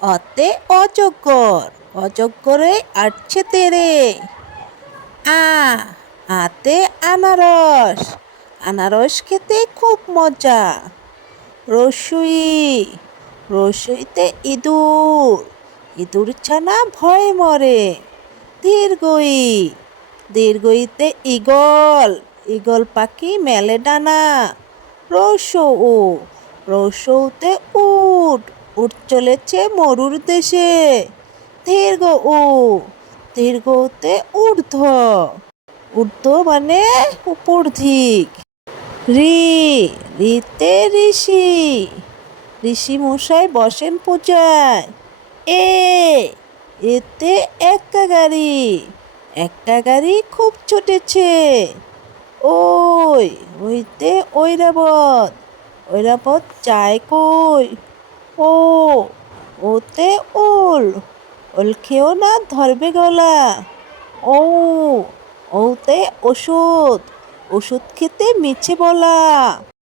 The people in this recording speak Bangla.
অতে অজগর অজগরে আটছে তেরে। আ, আতে আনারস আনারস খেতে খুব মজা। রসুই, রসুইতে ইঁদুর ইঁদুর ছানা ভয় মরে। দীর্ঘই, দীর্ঘইতে ইগল ইগল পাখি মেলে ডানা। রসৌ রসৌতে উট উট চলেছে মরুর দেশে। দীর্ঘ উ দীর্ঘতে ঊর্ধ্ব। ঊর্ধ্ব মানে উপর দিক। ঋ ঋতে ঋষি। ঋষি মশাই বসেন পূজায়। এ, এতে একটা গাড়ি। একটা গাড়ি খুব ছুটেছে। ওই, ওইতে ঐরাবত। ঐরাবত যায় কই? ও, ওতে ওল ওল খেও না ধরবে গলা। ও, ওতে ওষুধ ওষুধ খেতে মিছে বলা।